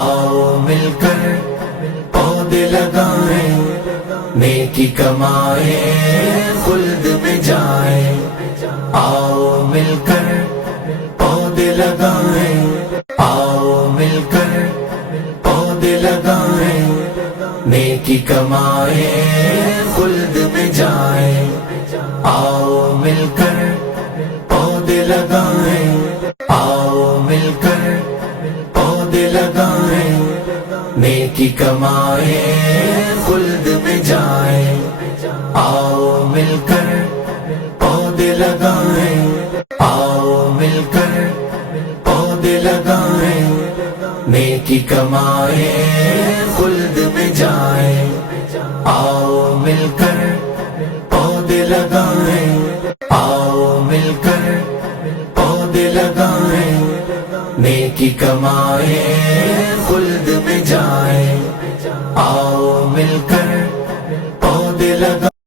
آؤ مل کر پودے لگائیں، نیکی کمائیں، خلد میں جائیں۔ آؤ مل کر پودے لگائیں، آؤ مل کر پودے لگائیں، نیکی کمائیں، خلد میں جائیں۔ آؤ مل کر پودے لگائیں، آؤ مل کر پودے لگائیں، نیکی کمائیں، خلد میں جائیں۔ آؤ مل کر پودے لگائیں، آؤ مل کر پودے لگائیں، نیکی کمائیں، خلد میں جائیں۔ آؤ مل کر پودے لگائیں، آؤ مل کر پودے لگائیں، نیکی کمائیں، خلد میں جائیں۔ آؤ مل کر پودے لگائیں۔